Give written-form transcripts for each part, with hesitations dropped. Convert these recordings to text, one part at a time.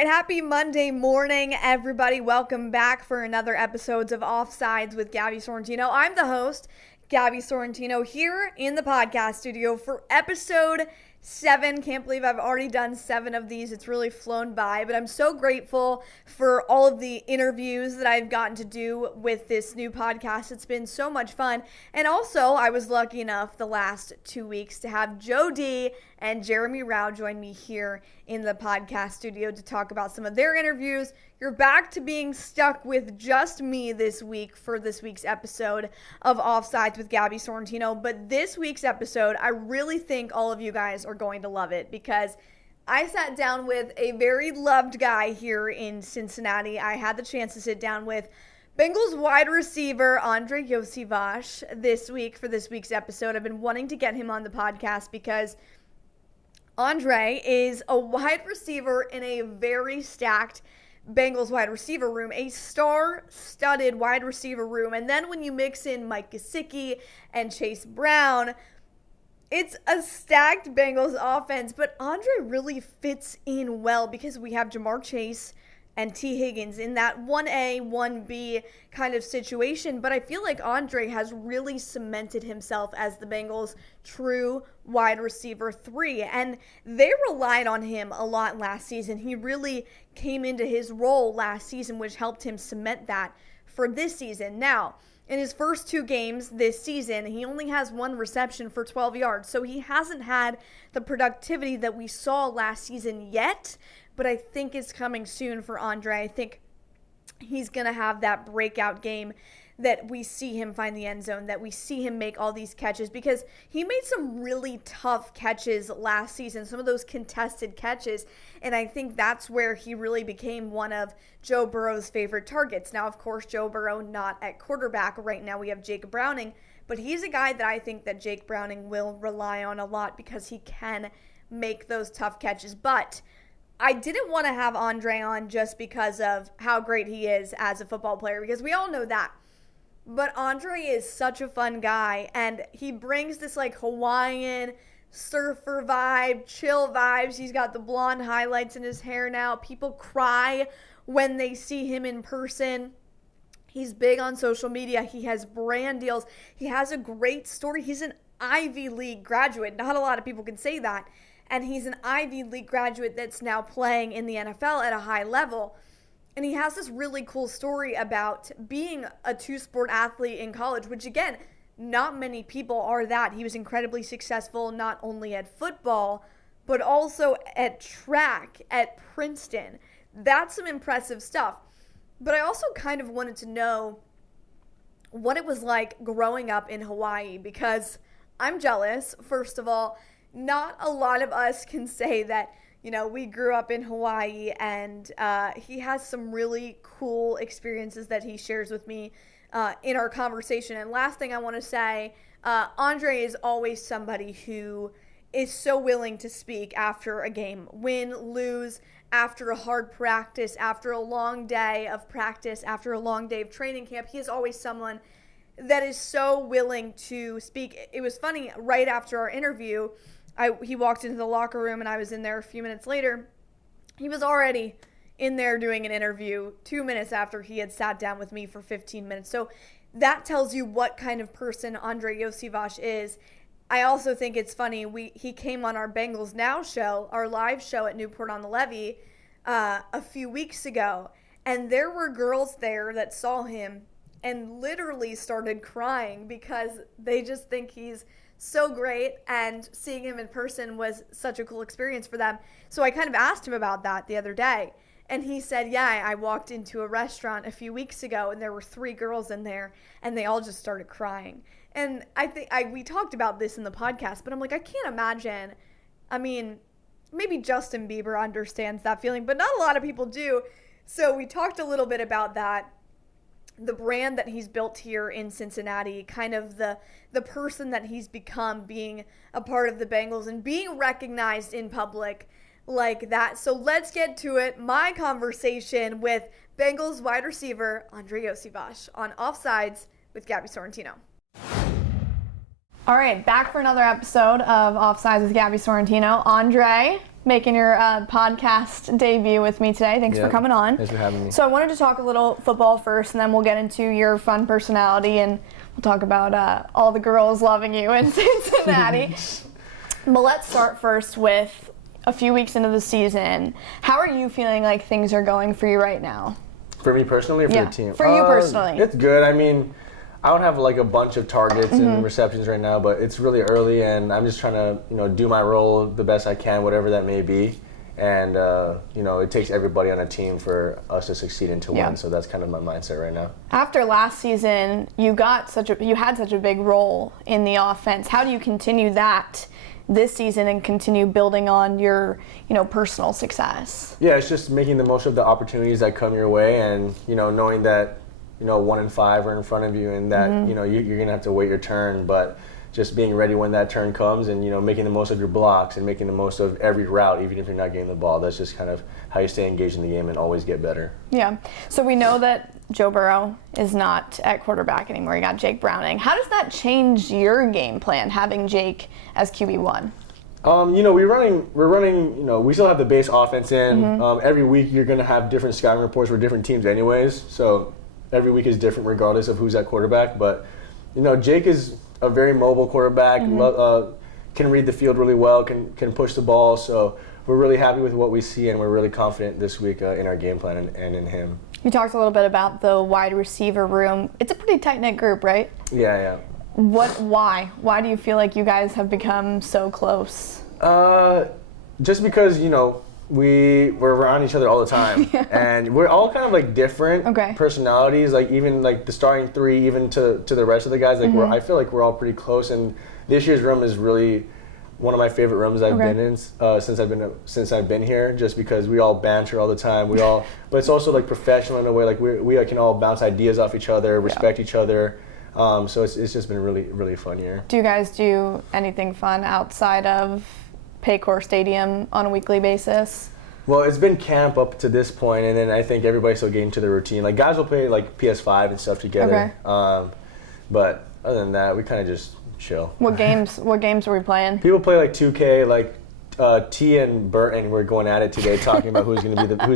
right, happy Monday morning, everybody. Welcome back for another episode of Offsides with Gabi Sorrentino. I'm the host, Gabi Sorrentino, here in the podcast studio for episode 7. Can't believe I've already done 7 of these. It's really flown by, but I'm so grateful for all of the interviews that I've gotten to do with this new podcast. It's been so much fun. And also, I was lucky enough the last 2 weeks to have Joe D and Jeremy Rao join me here in the podcast studio to talk about some of their interviews. You're back to being stuck with just me this week for this week's episode of Offsides with Gabi Sorrentino. But this week's episode, I really think all of you guys are going to love it because I sat down with a very loved guy here in Cincinnati. I had the chance to sit down with Bengals wide receiver Andrei Iosivas this week for this week's episode. I've been wanting to get him on the podcast because Andrei is a wide receiver in a very stacked Bengals wide receiver room, a star-studded wide receiver room. And then when you mix in Mike Gesicki and Chase Brown, it's a stacked Bengals offense. But Andrei really fits in well because we have Jamar Chase and T. Higgins in that 1A, 1B kind of situation. But I feel like Andrei has really cemented himself as the Bengals' true wide receiver 3. And they relied on him a lot last season. He really came into his role last season, which helped him cement that for this season. Now, in his first 2 games this season, he only has 1 reception for 12 yards. So he hasn't had the productivity that we saw last season yet. But I think it's coming soon for Andrei. I think he's going to have that breakout game that we see him find the end zone, that we see him make all these catches, because he made some really tough catches last season, some of those contested catches, and I think that's where he really became one of Joe Burrow's favorite targets. Now, of course, Joe Burrow not at quarterback. Right now we have Jake Browning, but he's a guy that I think that Jake Browning will rely on a lot because he can make those tough catches. But I didn't want to have Andrei on just because of how great he is as a football player, because we all know that. But Andrei is such a fun guy, and he brings this like Hawaiian surfer vibe, chill vibes. He's got the blonde highlights in his hair now. People cry when they see him in person. He's big on social media. He has brand deals. He has a great story. He's an Ivy League graduate. Not a lot of people can say that. And he's an Ivy League graduate that's now playing in the NFL at a high level. And he has this really cool story about being a 2-sport athlete in college, which, again, not many people are that. He was incredibly successful not only at football, but also at track at Princeton. That's some impressive stuff. But I also kind of wanted to know what it was like growing up in Hawaii, because I'm jealous, first of all. Not a lot of us can say that, you know, we grew up in Hawaii, and he has some really cool experiences that he shares with me in our conversation. And last thing I want to say, Andrei is always somebody who is so willing to speak after a game, win, lose, after a hard practice, after a long day of practice, after a long day of training camp. He is always someone that is so willing to speak. It was funny, right after our interview, he walked into the locker room and I was in there a few minutes later. He was already in there doing an interview 2 minutes after he had sat down with me for 15 minutes. So that tells you what kind of person Andrei Iosivas is. I also think it's funny, he came on our Bengals Now show, our live show at Newport on the Levee a few weeks ago. And there were girls there that saw him and literally started crying because they just think he's so great, and seeing him in person was such a cool experience for them. So I kind of asked him about that the other day, and he said, yeah, I walked into a restaurant a few weeks ago and there were 3 girls in there and they all just started crying. And I think we talked about this in the podcast, but I'm like, I can't imagine. I mean, maybe Justin Bieber understands that feeling, but not a lot of people do. So we talked a little bit about that, the brand that he's built here in Cincinnati, kind of the person that he's become being a part of the Bengals and being recognized in public like that. So let's get to it. My conversation with Bengals wide receiver Andrei Iosivas on Offsides with Gabi Sorrentino. All right, back for another episode of Offsides with Gabi Sorrentino. Andrei, making your podcast debut with me today. Thanks for coming on. Thanks for having me. So I wanted to talk a little football first, and then we'll get into your fun personality, and we'll talk about all the girls loving you in Cincinnati. But let's start first with a few weeks into the season. How are you feeling like things are going for you right now? For me personally or for the team? For you personally. It's good. I mean, I don't have like a bunch of targets and receptions right now, but it's really early, and I'm just trying to, do my role the best I can, whatever that may be. And, it takes everybody on a team for us to succeed and to win, so that's kind of my mindset right now. After last season, you had such a big role in the offense. How do you continue that this season and continue building on your, personal success? Yeah, it's just making the most of the opportunities that come your way, and, knowing that, 1 and 5 are in front of you, and that, you're going to have to wait your turn, but just being ready when that turn comes, and, making the most of your blocks and making the most of every route, even if you're not getting the ball. That's just kind of how you stay engaged in the game and always get better. Yeah. So we know that Joe Burrow is not at quarterback anymore. You got Jake Browning. How does that change your game plan, having Jake as QB1? We're running, we still have the base offense in. Every week you're going to have different scouting reports for different teams anyways. So every week is different regardless of who's at quarterback. But, Jake is a very mobile quarterback, can read the field really well, can push the ball. So we're really happy with what we see, and we're really confident this week in our game plan and in him. You talked a little bit about the wide receiver room. It's a pretty tight-knit group, right? Yeah. Why? Why do you feel like you guys have become so close? Just because, we're around each other all the time. And we're all kind of like different personalities, like even like the starting three, even to the rest of the guys. Like I feel like we're all pretty close, and this year's room is really one of my favorite rooms I've been in since I've been here, just because we all banter all the time. But it's also like professional in a way, like we can all bounce ideas off each other, respect each other. So it's just been a really, really fun year. Do you guys do anything fun outside of Paycor Stadium on a weekly basis? Well, it's been camp up to this point, and then I think everybody's still getting to the routine. Like, guys will play like PS5 and stuff together. But other than that, we kind of just chill. What games are we playing? People play like 2K, like T and Burton were going at it today, talking about who's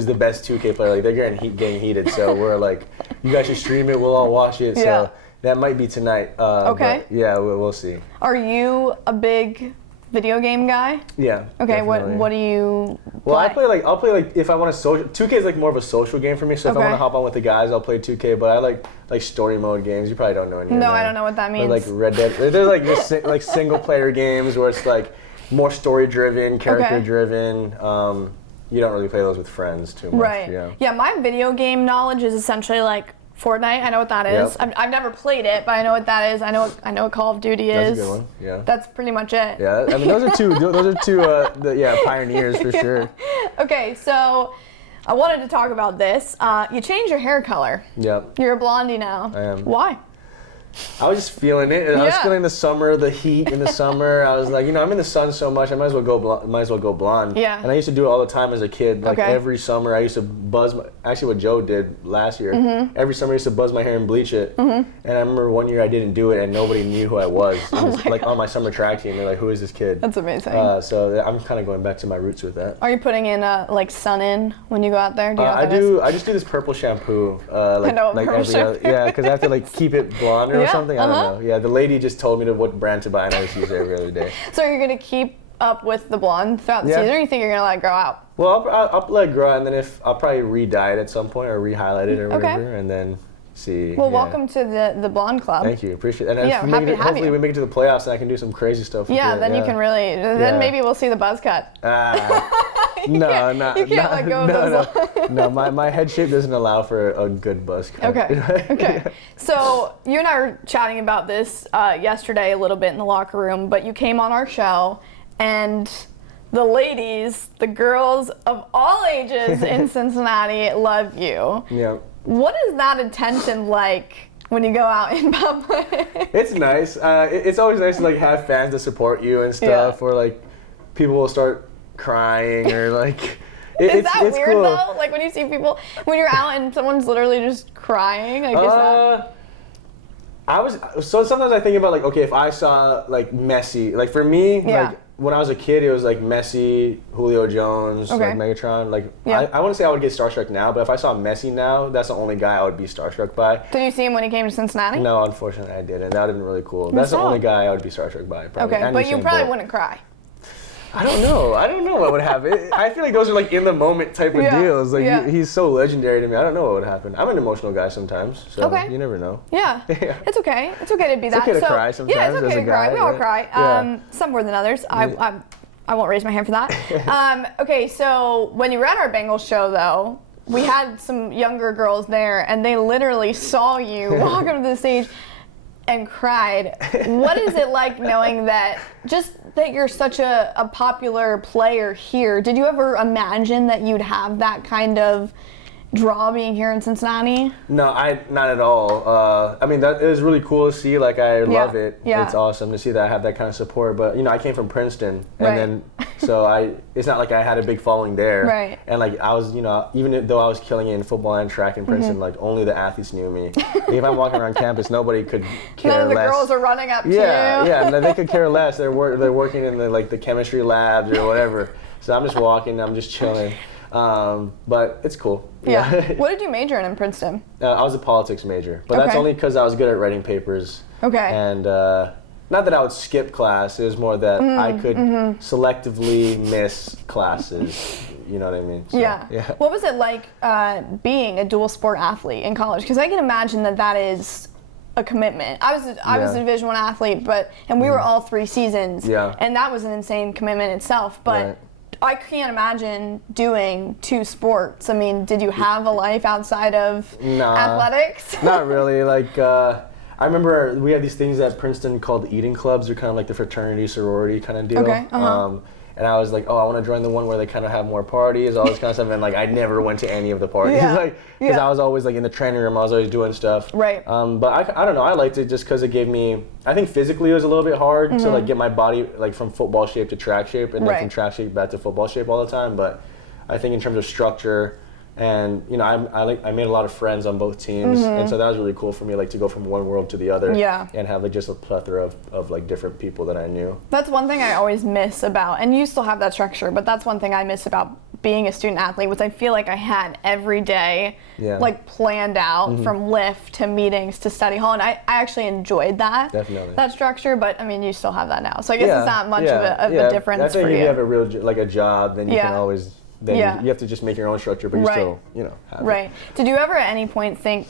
the best 2K player. Like, they're getting heated. So we're like, you guys should stream it. We'll all watch it. So that might be tonight. But yeah, we'll see. Are you a big video game guy? Yeah. Okay. Definitely. What do you play? Well, I'll play like if I want to social. 2K is like more of a social game for me. So if I want to hop on with the guys, I'll play 2K. But I like story mode games. You probably don't know any. No, I don't know what that means. Or like Red Dead. They're like just like single player games where it's like more story driven, character driven. You don't really play those with friends too much. Right. Yeah. My video game knowledge is essentially like Fortnite. I know what that is. I've never played it, but I know what that is. I know what Call of Duty is. That's a good one. Yeah. That's pretty much it. Yeah. I mean, those are two pioneers for sure. Okay, so I wanted to talk about this. You changed your hair color. Yep. You're a blondie now. I am. Why? I was just feeling it. And I was feeling the summer, the heat in the summer. I was like, I'm in the sun so much, I might as well go blonde. Yeah. And I used to do it all the time as a kid. Like every summer, I used to buzz actually what Joe did last year. Every summer, I used to buzz my hair and bleach it. And I remember one year I didn't do it, and nobody knew who I was. It was like on my summer track team. They're like, "Who is this kid?" That's amazing. So I'm kind of going back to my roots with that. Are you putting in like sun in when you go out there? I do. I just do this purple shampoo. I know purple shampoo. Yeah, because I have to like keep it blonde or something. I don't know. Yeah, the lady just told me what brand to buy, and I just use it every other day. So you're gonna keep up with the blonde throughout the season, or you think you're gonna let it grow out? Well, I'll let it grow out, and then I'll probably re-dye it at some point or re-highlight it or whatever, and then see. Well, welcome to the blonde club. Thank you, appreciate it. And hopefully we make it to the playoffs, and I can do some crazy stuff. Yeah, then you can really. Then maybe we'll see the buzz cut. You can't let go of those. No, my head shape doesn't allow for a good buzz cut. Okay. So you and I were chatting about this yesterday a little bit in the locker room, but you came on our show, and the ladies, the girls of all ages in Cincinnati love you. Yeah. What is that attention like when you go out in public? It's nice. It's always nice to like have fans to support you and stuff, or like people will start crying or like. Is that weird cool. though? Like when you see people, when you're out and someone's literally just crying? Like, so sometimes I think about like, okay, if I saw like Messi, like for me, like when I was a kid, it was like Messi, Julio Jones, like Megatron. Like I wouldn't say I would get starstruck now, but if I saw Messi now, that's the only guy I would be starstruck by. Did you see him when he came to Cincinnati? No, unfortunately I didn't. That would have been really cool. That's the only guy I would be starstruck by. Probably. Okay, but you probably wouldn't cry. I don't know what would happen. I feel like those are like in the moment type of deals. Like he's so legendary to me. I don't know what would happen. I'm an emotional guy sometimes, so you never know. Yeah. It's okay. It's okay to be that. It's okay to cry sometimes. Yeah, it's okay to cry. We all cry. Yeah. Some more than others. I won't raise my hand for that. Okay, so when you were at our Bengals show, though, we had some younger girls there, and they literally saw you walk up to the stage and cried. What is it like knowing that you're such a popular player here? Did you ever imagine that you'd have that kind of draw being here in Cincinnati? No, not at all. I mean, that is really cool to see. Like, I love it. Yeah. It's awesome to see that I have that kind of support. But, I came from Princeton, and then, so it's not like I had a big following there. Right. And, like, I was, even though I was killing it in football and track in Princeton, like, only the athletes knew me. If I'm walking around campus, nobody could care less. None of the girls are running up to you. Yeah, and they could care less. They're working in the chemistry labs or whatever. So I'm just walking, I'm just chilling. But it's cool. Yeah. What did you major in Princeton? I was a politics major, but that's only because I was good at writing papers. Okay. And not that I would skip class, it was more that I could selectively miss classes. You know what I mean? So, yeah. What was it like being a dual sport athlete in college? Because I can imagine that is a commitment. I was a Division I athlete, and we were all 3 seasons. Yeah. And that was an insane commitment itself. But I can't imagine doing 2 sports. I mean, did you have a life outside of athletics? Not really. Like, I remember we had these things at Princeton called eating clubs. They're kind of like the fraternity, sorority kind of deal. Okay. And I was like, I want to join the one where they kind of have more parties, all this kind of stuff. And like, I never went to any of the parties, because I was always like in the training room. I was always doing stuff. Right. But I don't know. I liked it just because it gave me. I think physically it was a little bit hard to like get my body like from football shape to track shape, and then from track shape back to football shape all the time. But I think in terms of structure. And I made a lot of friends on both teams, and so that was really cool for me, like to go from one world to the other, and have like just a plethora of like different people that I knew. That's one thing I always miss about, and you still have that structure, but that's one thing I miss about being a student athlete, which I feel like I had every day, like planned out from lift to meetings to study hall, and I actually enjoed that. Definitely. That structure, but I mean, you still have that now, so I guess it's not much of a difference for you. I think if you have a real like a job, then you can always. Then you have to just make your own structure, but you still, have it. Did you ever at any point think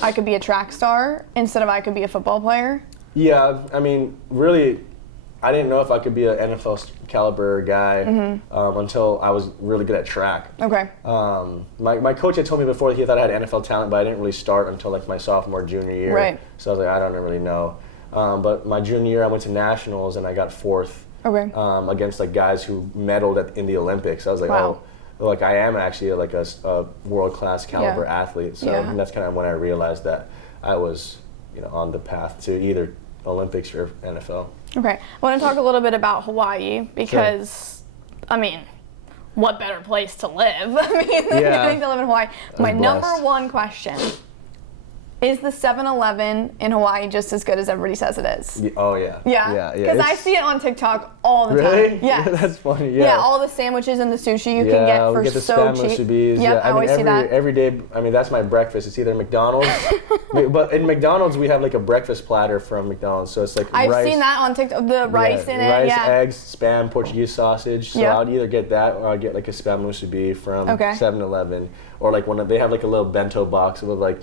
I could be a track star instead of I could be a football player? Yeah, I mean, really, I didn't know if I could be an NFL caliber guy until I was really good at track. Okay. My coach had told me before that he thought I had NFL talent, but I didn't really start until like my sophomore, junior year. Right. So I was like, I don't really know. But my junior year, I went to nationals and I got 4th. Okay. Against like guys who medaled in the Olympics. I was like, like I am actually like a world-class caliber athlete. So that's kind of when I realized that I was, on the path to either Olympics or NFL. Okay. I want to talk a little bit about Hawaii because, I mean, what better place to live? I mean, getting to live in Hawaii. My number one question. Is the 7-Eleven in Hawaii just as good as everybody says it is? Yeah. Yeah? Because I see it on TikTok all the time. Yeah. That's funny. Yeah, all the sandwiches and the sushi you can get for so cheap. Yep, I always see that. Every day, I mean, that's my breakfast. It's either McDonald's, but in McDonald's, we have like a breakfast platter from McDonald's. So it's like I've rice, seen that on TikTok, the rice in it. Rice, eggs, Spam, Portuguese sausage. So I'd either get that or I'd get like a Spam musubi from 7-Eleven. Or like they have like a little bento box with like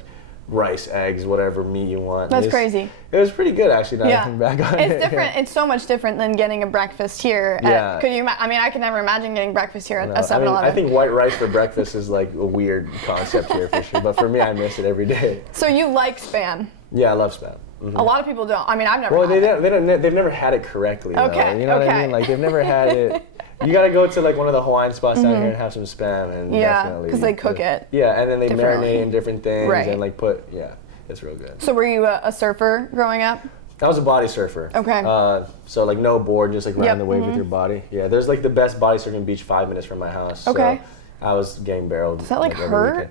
rice, eggs, whatever meat you want. That's crazy. It was pretty good actually. Now I think back on it. It's different. It's so much different than getting a breakfast here. Could you? I mean, I could never imagine getting breakfast here at a 7-Eleven. I think white rice for breakfast is like a weird concept here for sure. But for me, I miss it every day. So you like Spam? Yeah, I love Spam. A lot of people don't. I mean, I've never. Well, they've never had it correctly. Okay. Though. You know what I mean? Like they've never had it. You gotta go to like one of the Hawaiian spots down here and have some Spam and definitely. Because they cook it. Yeah, and then they marinate in different things and like put it's real good. So were you a surfer growing up? I was a body surfer. Okay. So like no board, just like riding the wave with your body. Yeah, there's like the best body surfing beach 5 minutes from my house. Okay. So I was getting barreled. Does that like hurt?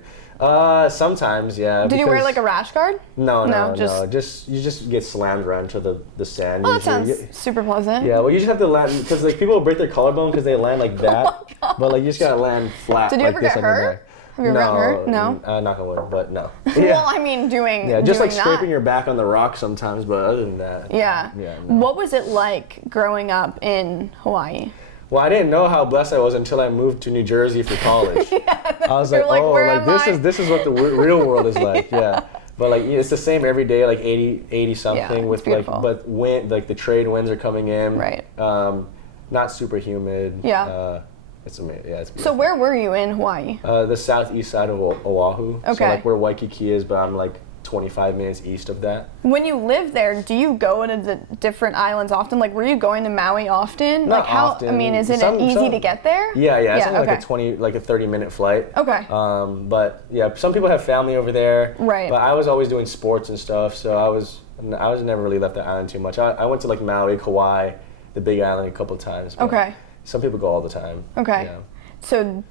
Sometimes, yeah. Did you wear like a rash guard? No. Just you just get slammed right into the sand. Oh, that sounds super pleasant. Yeah, well, you just have to land because like people will break their collarbone because they land like that. But like you just gotta land flat. Did you ever get hurt? Have you ever gotten hurt? No. Not gonna work, but no. Well, I mean, just like scraping your back on the rock sometimes, but other than that. Yeah. No. What was it like growing up in Hawaii? Well, I didn't know how blessed I was until I moved to New Jersey for college. I was like, this is what the real world is like. Yeah. But like it's the same every day, like 80 something with like, but wind, like the trade winds are coming in. Right. Not super humid. Yeah. It's amazing. Yeah, it's So beautiful. where were you in Hawaii? The southeast side of Oahu. Okay. So like where Waikiki is, but I'm like 25 minutes east of that. When you live there, do you go to the different islands often? Like, were you going to Maui often? Not like how often. I mean, is it easy to get there? Yeah. It's only like a 30-minute flight. Okay. But yeah, some people have family over there. Right. But I was always doing sports and stuff, so I was never really left the island too much. I went to like Maui, Kauai, the Big Island a couple times. Okay. Some people go all the time. Okay. Yeah. So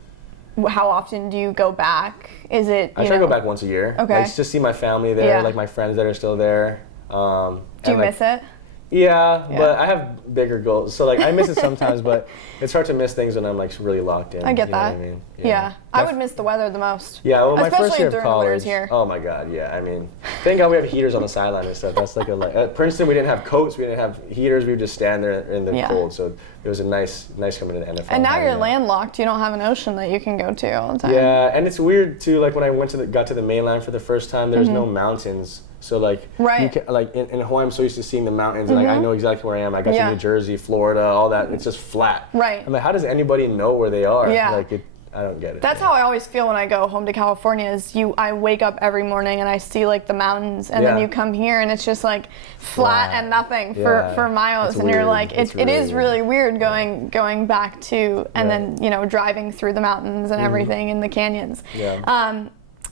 how often do you go back? Is it I try to go back once a year. Okay. Like, just see my family there, like my friends that are still there. Do you miss it? Yeah, but I have bigger goals. So like I miss it sometimes, but it's hard to miss things when I'm like really locked in. I get that. What I mean? Yeah. I would miss the weather the most. Yeah, well, my first year of during college. The winters here. Oh my God, yeah. I mean, thank God we have heaters on the sideline and stuff. That's like at Princeton we didn't have coats, we didn't have heaters. We would just stand there in the cold. So it was a nice coming to the NFL. And now you're landlocked. You don't have an ocean that you can go to all the time. Yeah, and it's weird too. Like when I got to the mainland for the first time, there's no mountains. So like, you can, like in Hawaii, I'm so used to seeing the mountains, and like I know exactly where I am. I got to New Jersey, Florida, all that. It's just flat. Right. I'm like, how does anybody know where they are? Yeah. Like I don't get it. That's how I always feel when I go home to California. I wake up every morning and I see like the mountains, and then you come here and it's just like flat and nothing for miles, and you're like, it is really weird going back to and then driving through the mountains and everything in the canyons. Yeah.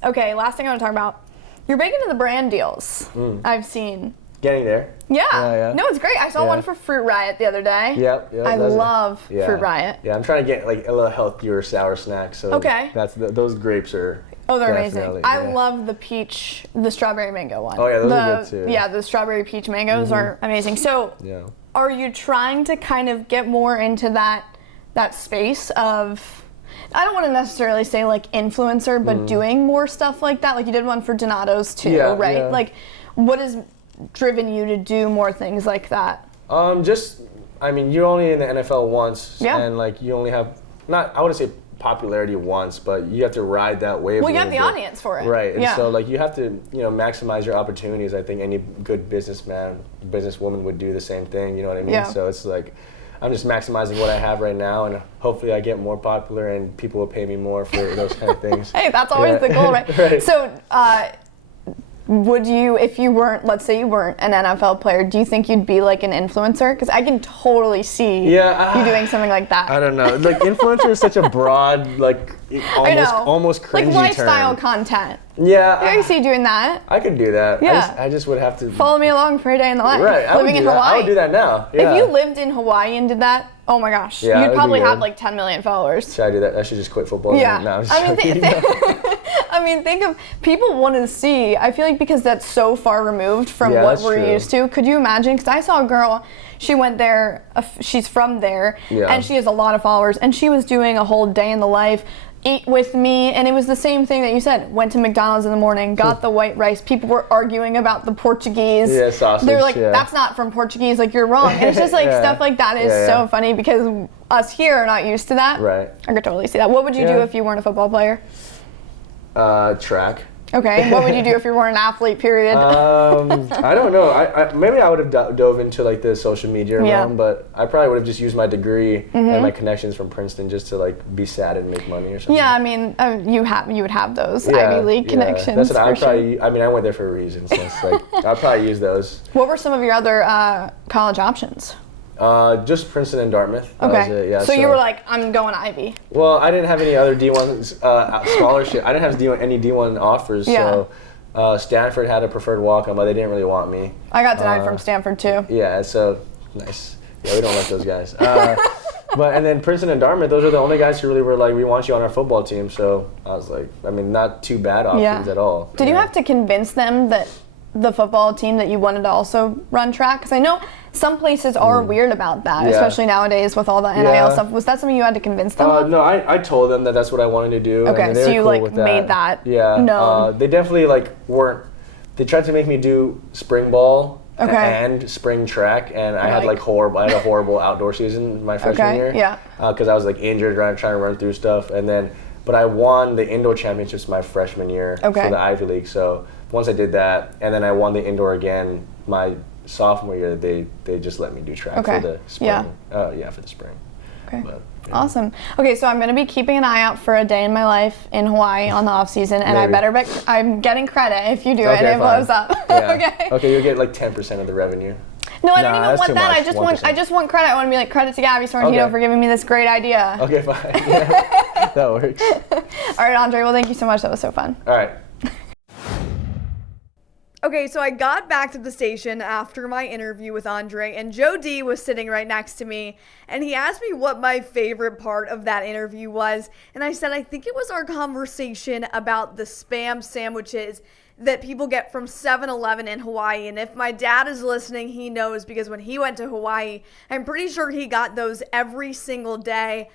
Okay, last thing I want to talk about. You're big into the brand deals. I've seen. Getting there. Yeah. No, it's great. I saw one for Fruit Riot the other day. Yep. I love Fruit Riot. Yeah, I'm trying to get like a little healthier sour snack. So those grapes are. Oh, they're amazing. I love the strawberry mango one. Oh yeah, those are good too. Yeah, the strawberry peach mangoes are amazing. So, are you trying to kind of get more into that space of? I don't want to necessarily say like influencer, but doing more stuff like that. Like you did one for Donato's too, right? Yeah. Like, what has driven you to do more things like that? You're only in the NFL once, and like you only have I wouldn't say popularity once, but you have to ride that wave. Well, you have the audience for it, right? And so like you have to maximize your opportunities. I think any good businesswoman would do the same thing. You know what I mean? Yeah. So it's like. I'm just maximizing what I have right now, and hopefully I get more popular and people will pay me more for those kind of things. Hey, that's always the goal, right? Right. So, would you, if you weren't, let's say you weren't an NFL player, do you think you'd be like an influencer? Because I can totally see you doing something like that. I don't know. Like influencer is such a broad, like almost cringy like lifestyle term. Content. Yeah. I see you doing that. I could do that. Yeah. I just would have to follow me along for a day in the life. Right. Living in Hawaii. I would do that now. Yeah. If you lived in Hawaii and did that, oh my gosh, you'd probably have like 10 million followers. Should I do that? I should just quit football. Yeah. No, I'm just think of people want to see. I feel like because that's so far removed from what we're used to. Could you imagine? Because I saw a girl. She went there. She's from there, and she has a lot of followers. And she was doing a whole day in the life. Eat with me, and it was the same thing that you said. Went to McDonald's in the morning, got the white rice. People were arguing about the Portuguese. Yeah, sausage. They're like, that's not from Portuguese. Like you're wrong. And it's just like stuff like that is so funny because us here are not used to that. Right. I could totally see that. What would you do if you weren't a football player? Track. Okay. What would you do if you weren't an athlete? Period. I don't know. Maybe I would have dove into like the social media realm, but I probably would have just used my degree and my connections from Princeton just to like be sad and make money or something. Yeah, I mean, you would have those Ivy League connections. That's what I mean, I went there for a reason, so it's like I'd probably use those. What were some of your other college options? Just Princeton and Dartmouth. Okay. That was it, yeah. So you were like, I'm going Ivy. Well, I didn't have any other D1 scholarship. I didn't have any D1 offers. Yeah. So Stanford had a preferred walk-on, but they didn't really want me. I got denied from Stanford too. Yeah. So nice. Yeah, we don't like those guys. But and then Princeton and Dartmouth, those are the only guys who really were like, we want you on our football team. So I was like, I mean, not too bad options at all. Did you have to convince them that the football team that you wanted to also run track? Because I know some places are weird about that, especially nowadays with all the NIL stuff. Was that something you had to convince them of? No, I told them that that's what I wanted to do. Okay, and they so were you cool like with that. made that They definitely like weren't. They tried to make me do spring ball and spring track, and I had a horrible outdoor season my freshman year. Yeah. Because I was like injured, trying to run through stuff, but I won the indoor championships my freshman year for the Ivy League. So once I did that, and then I won the indoor again my sophomore year, they just let me do track for the spring. For the spring. Okay. But, awesome. Okay, so I'm going to be keeping an eye out for a day in my life in Hawaii on the off season, and I'm getting credit if you do it and it blows up. Okay, you'll get like 10% of the revenue. No, I don't even want that. I just want credit. I want to be like, credit to Gabi Sorrentino for giving me this great idea. Okay, fine. Yeah. That works. All right, Andrei. Well, thank you so much. That was so fun. All right. Okay, so I got back to the station after my interview with Andrei, and Joe D was sitting right next to me, and he asked me what my favorite part of that interview was, and I said I think it was our conversation about the Spam sandwiches that people get from 7-Eleven in Hawaii. And if my dad is listening, he knows, because when he went to Hawaii, I'm pretty sure he got those every single day.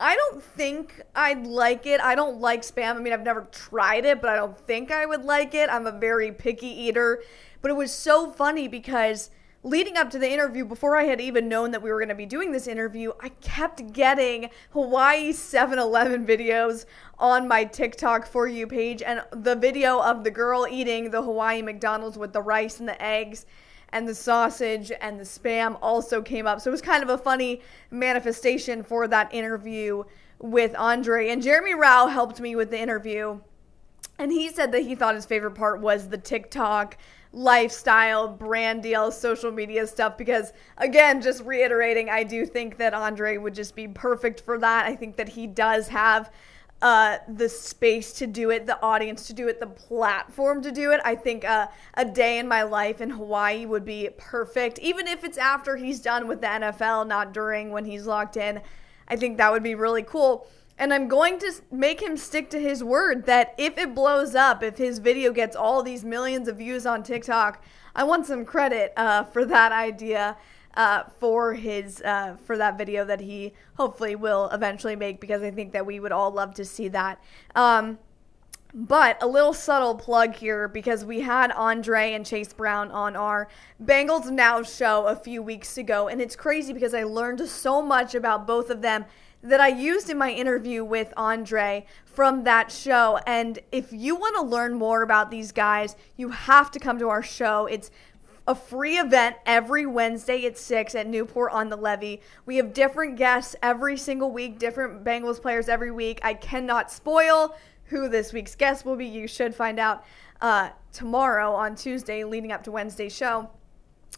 I don't think I'd like it. I don't like Spam. I mean, I've never tried it, but I don't think I would like it. I'm a very picky eater. But it was so funny because leading up to the interview, before I had even known that we were going to be doing this interview, I kept getting Hawaii 7-Eleven videos on my TikTok For You page. And the video of the girl eating the Hawaii McDonald's with the rice and the eggs and the sausage and the Spam also came up. So it was kind of a funny manifestation for that interview with Andrei. And Jeremy Rao helped me with the interview, and he said that he thought his favorite part was the TikTok lifestyle, brand deal, social media stuff, because, again, just reiterating, I do think that Andrei would just be perfect for that. I think that he does have the space to do it, the audience to do it, the platform to do it. I think a day in my life in Hawaii would be perfect, even if it's after he's done with the NFL, not during, when he's locked in. I think that would be really cool. And I'm going to make him stick to his word that if it blows up, if his video gets all these millions of views on TikTok, I want some credit for that idea. For that video that he hopefully will eventually make, because I think that we would all love to see that. But a little subtle plug here, because we had Andrei and Chase Brown on our Bengals Now show a few weeks ago, and it's crazy because I learned so much about both of them that I used in my interview with Andrei from that show. And if you want to learn more about these guys, you have to come to our show. It's a free event every Wednesday at 6 at Newport on the Levee. We have different guests every single week, different Bengals players every week. I cannot spoil who this week's guest will be. You should find out tomorrow on Tuesday leading up to Wednesday's show.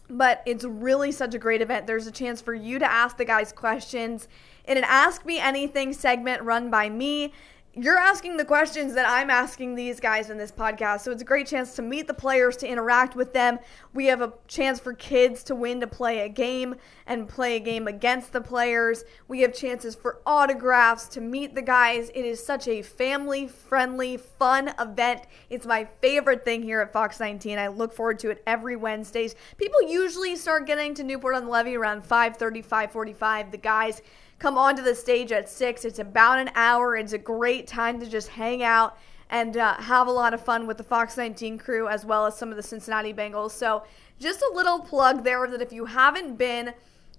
But it's really such a great event. There's a chance for you to ask the guys questions in an Ask Me Anything segment run by me. You're asking the questions that I'm asking these guys in this podcast. So it's a great chance to meet the players, to interact with them. We have a chance for kids to win to play a game and play a game against the players. We have chances for autographs, to meet the guys. It is such a family-friendly, fun event. It's my favorite thing here at Fox 19. I look forward to it every Wednesdays. People usually start getting to Newport on the Levee around 5:30, 5:45. The guys come onto the stage at 6. It's about an hour. It's a great time to just hang out and have a lot of fun with the Fox 19 crew, as well as some of the Cincinnati Bengals. So just a little plug there that if you haven't been,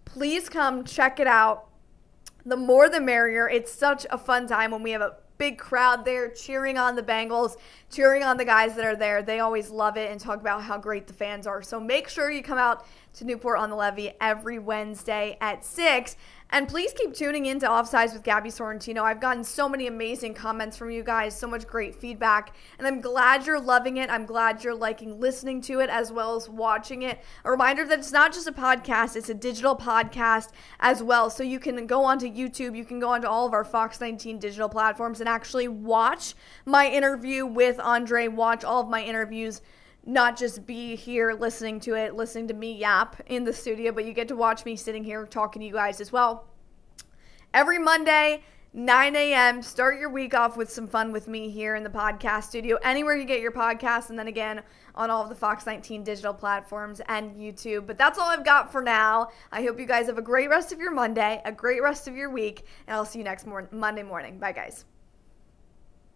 please come check it out. The more the merrier. It's such a fun time when we have a big crowd there cheering on the Bengals, cheering on the guys that are there. They always love it and talk about how great the fans are. So make sure you come out to Newport on the Levee every Wednesday at 6. And please keep tuning in to Offsides with Gabi Sorrentino. I've gotten so many amazing comments from you guys, so much great feedback, and I'm glad you're loving it. I'm glad you're liking listening to it as well as watching it. A reminder that it's not just a podcast, it's a digital podcast as well. So you can go onto YouTube, you can go onto all of our Fox 19 digital platforms and actually watch my interview with Andrei, watch all of my interviews, not just be here listening to it, listening to me yap in the studio, but you get to watch me sitting here talking to you guys as well. every Monday, 9 a.m. Start your week off with some fun with me here in the podcast studio, anywhere you get your podcasts, and then again on all of the Fox 19 digital platforms and YouTube. But that's all I've got for now. I hope you guys have a great rest of your Monday, a great rest of your week, and I'll see you next Monday morning. Bye, guys.